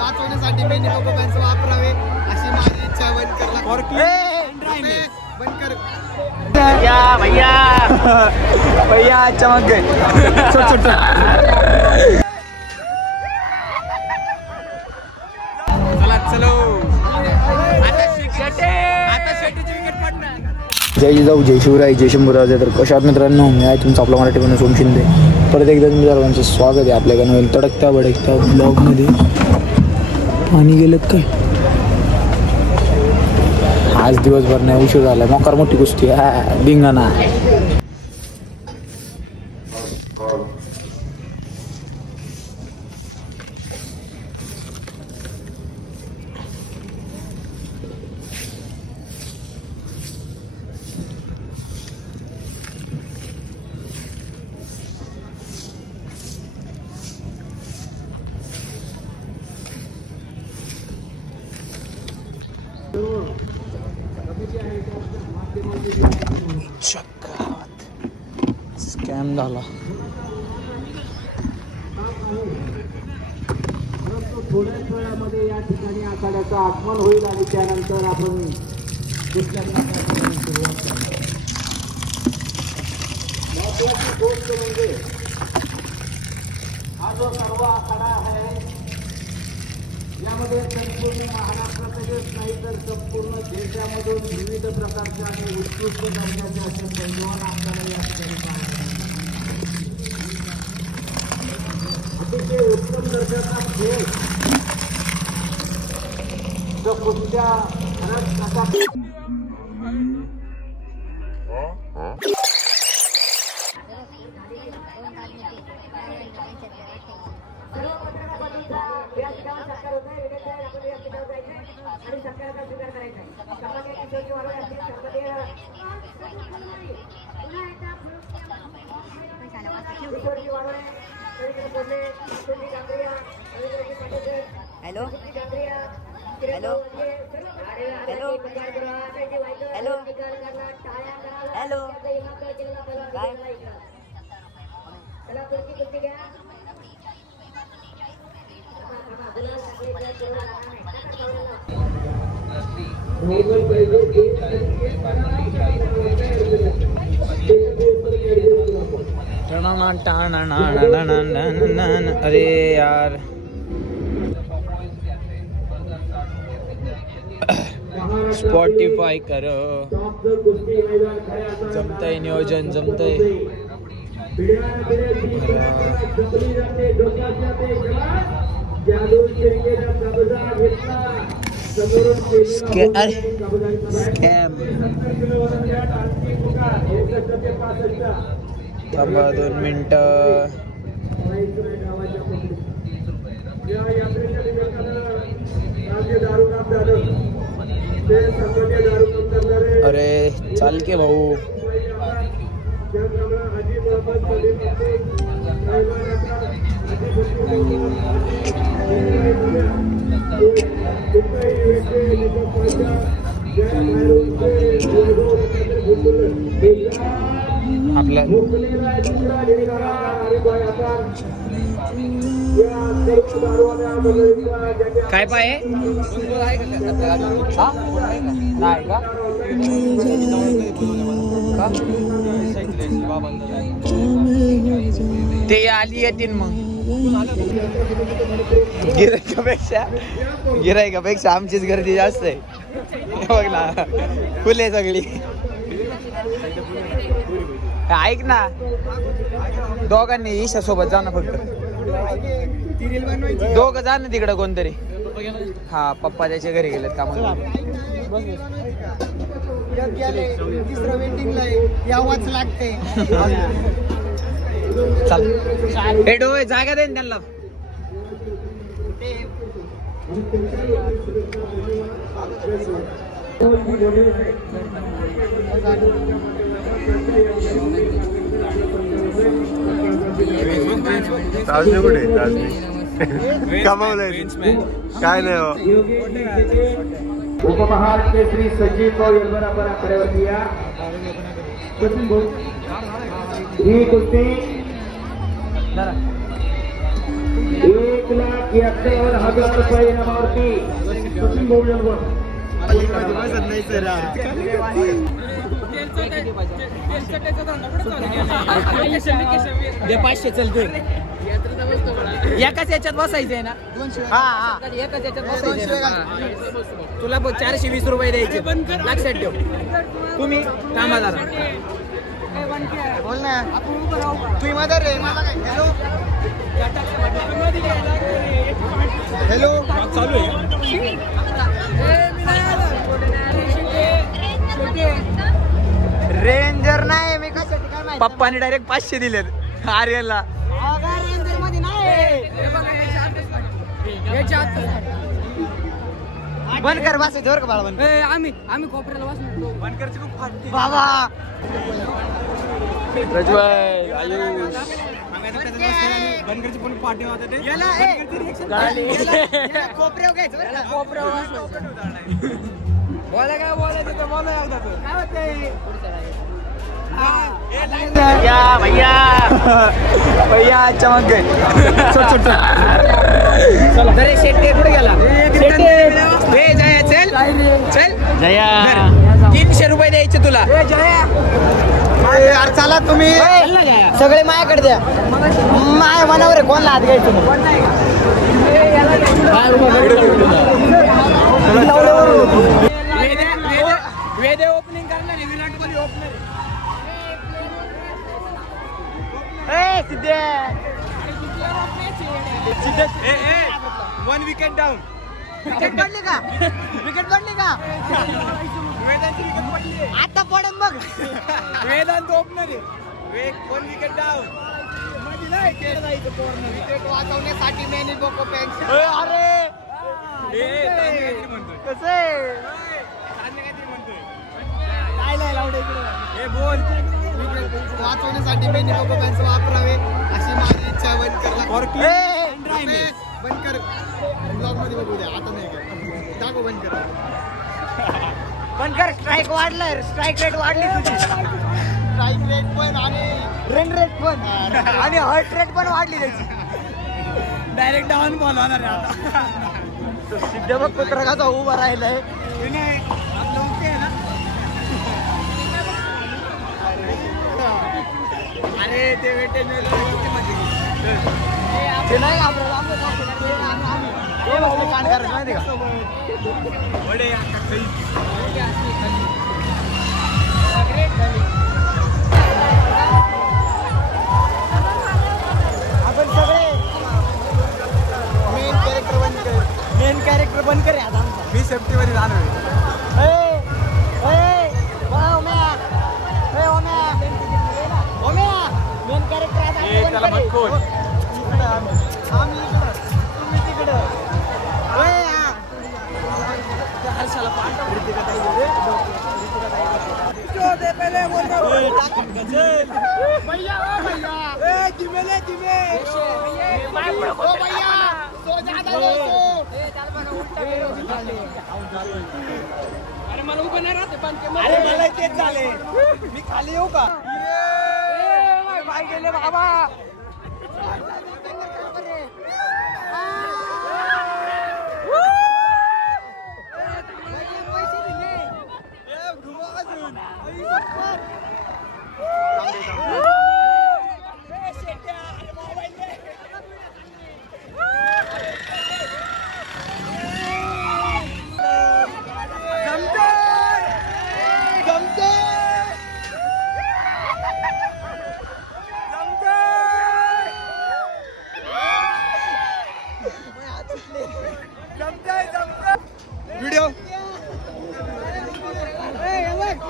वाचवण्यासाठी मेनी गोगोबॅन्स वापरावे अशी माझी इच्छा आहे. बनकर भैया भैया भैया चमक गए. छोट जय जिजाऊ, जय शिवराय, जय शंभूराजे. तर कशात मित्रांनो, मी आहे तुमचा आपला मराठी बनून सोम शिंदे. परत एकदा तुम्ही सर्वांचं स्वागत आहे आपल्या गाणं तडकत्या भडकत्या ब्लॉगमध्ये. पाणी गेलं काय आज दिवसभर नाही, उशीर झाला. मोकार मोठी कुस्ती धिंगाणा. स्कॅम झाला. थोड्याच वेळामध्ये या ठिकाणी आखाड्याचं आगमन होईल आणि त्यानंतर आपण महत्वाची गोष्ट म्हणजे हा जो सर्व आखाडा आहे यामध्ये संपूर्ण महाराष्ट्रातच नाही तर संपूर्ण देशामधून विविध प्रकारच्या आणि उत्कृष्ट दर्जाचे असे पैलवान आपल्याला या ठिकाणी पाहायला अतिशय उत्तम दर्जाचा खेळ जो कुस्त्या असा hello hello hello hello hello काय अरे यार स्पॉटिफाय कर. जमतंय नियोजन जमतंय. स्कॅम. थांबा 2 मिनिटं. अरे चाल के भाऊ. आपला काय पाय नाही का ते आली येतील मग. गिरायकापेक्षा आमचीच गर्दी जास्त आहे. बघ ना फुले सगळी. ऐक ना दोघांनी ईशा सोबत जा ना फक्त. दोघं जा ना तिकडं कोणतरी. हा पप्पा त्याच्या घरी गेलेत कामाला. तिसरं वेटिंगला यावंच लागते. चल हे डोळे जागा दे त्यांना. ताजने कुठे ताजने कमावलंय काय नाही हो. उपमहाराष्ट्र श्री सचिन भाऊ यलमर आपण आकड्यावरती या. ही कुस्ती 1,51,000 रुपये इनामावरती सचिन भाऊ जनगण. नाही सर दे 500 चलतोय एकाच याच्यात बसायचंय ना. हा एकाच याच्यात बसायचं. तुला 420 रुपये द्यायचे लक्षात ठेव. तुम्ही कामा जरा बोल ना तुम्ही मदर रे मला काय हॅलो चालू आहे. रेंजर नाही मी कसं काय माहिती पप्पाने डायरेक्ट 500 दिलेत आर्यनला. रेंजर मध्ये नाही बंद कर बस जोर का बाळा बंद आम्ही कोपऱ्याला बसलो. बाबा रजवाय आयुष बनकरची पण पाठी होते कोपऱ्यावर घ्यायचं बरं का? बोला काय बोलायचं तर बोला एकदा तू. भैया चमक गए. छोट अरे शेट्टे कुठे गेला. जया चल जया 300 रुपये द्यायचे तुला. यार चला तुम्ही सगळे माझ्याकडे द्या. माझ्या मनावर आहे कोणला हात घ्यायचं वेदे ओपनिंग करणार आहे. Virat Kohli opener one wicket down. Wicket पडली का विकेट पडली का आता पडन बघ. वेदांत ओपनर आहे. 1 विकेट डाऊन. विकेट वाचवण्यासाठी मॅनी बोको पॅन्ट. अरे कसे वाचवण्यासाठी मेनी लोक पॅन्स वापरावे अशी माझी इच्छा. बंद कर ब्लॉग मध्ये बघू द्या आता नाही का दाखव बंद कर बंद कर. स्ट्राईक वाढलाय स्ट्राईक रेट वाढली तुझी. स्ट्राईक रेट पण आणि रन रेट पण आणि हर्ट रेट पण वाढली त्याची. डायरेक्ट डाऊन बॉल होणार आहे आता. सिद्ध बघ कुत्रा कसा उभा राहिलाय. अरे ते वेटे ते नाही घाबरत. कान करायचं माहिती का आपण सगळे मेन कॅरेक्टर बंद कर. मेन कॅरेक्टर बंद कर आता. मी सेफ्टी मध्ये जाणार. मेन कॅरेक्टर त्याला बघून आम्ही इकडं तुम्ही तिकडं. हर्षाला अरे मला उभं नाही राहते पण अरे मला तेच झाले. मी खाली येऊ का. बाय गेले बाबा. व्हिडिओ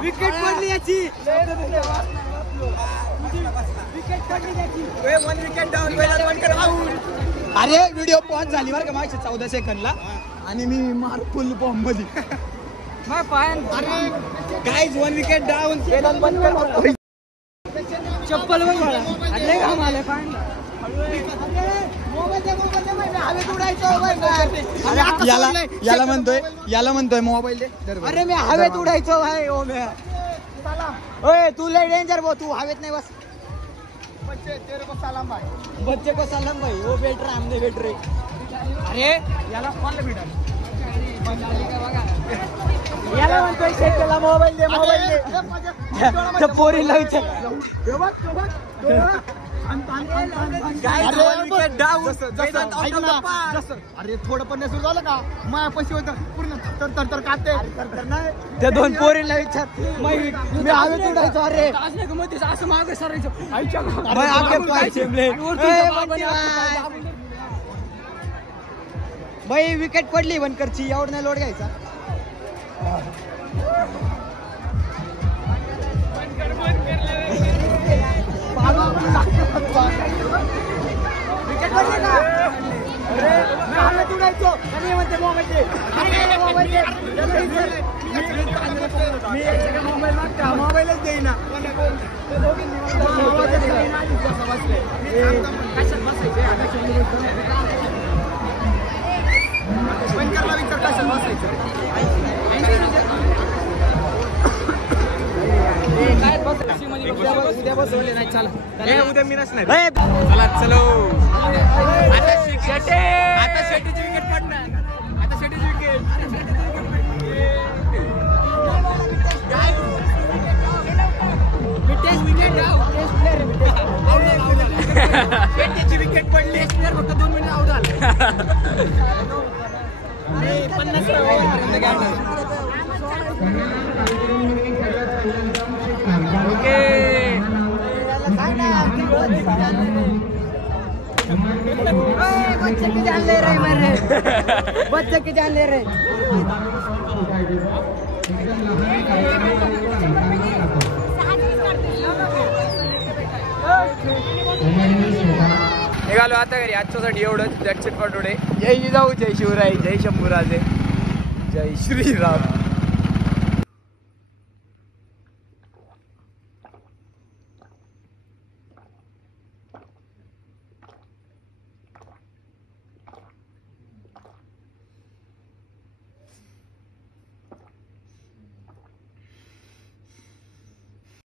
विकेट पडली याची. विकेट पडली याची. 1 विकेट डाऊन. अरे व्हिडिओ पॉज झाली बरं का मागच्या 14 सेकंदला आणि मी मार फुल बॉम्ब मध्ये. अरे गाईज 1 विकेट डाऊन. चप्पल बघ मला. अरे घाम आले पाणी. याला म्हणतोय मोबाईल दे. अरे मी हवेत उडायचो भाई. तू लय डेंजर भाऊ. तू हवेत नाही बस. बच्चे तेरे को सलाम भाई. बच्चे को सलाम भाई वो बेट रहा हमने बेट रे अरे याला कोणला भेटाल याला म्हणतोय शेतला मोबाईल दे त्या पोरीला विचार अरे थोडं पण सुरू झालं का माया पैसे होतं पूर्ण तर काढते त्या दोन पोरीला विचार मी हवेत उडायचो अरे असं मागे सरायचो भाई विकेट पडली वनकरची एवढं नाही लोड घ्यायचा विकेट पडली का अरे मी हवेत उडायचो आणि म्हणते मोबाईल मोबाईल मागता मोबाईलच देईना उद्या बसवले नाही चला उद्या मी नसणार चला चलो आता शेटीची विकेट पडणार आता शेटीची विकेट शेटीची विकेट पडली प्लेअर फक्त 2 मिनिट आउट झाला 50 ओके बच्चे की जान ले रहे मेरे बच्चे की जान ले रहे निघालो आता घरी आजच्यासाठी एवढंच दॅट्स इट फॉर टुडे जय जिजाऊ जय शिवराय जय शंभूराजे जय श्रीराम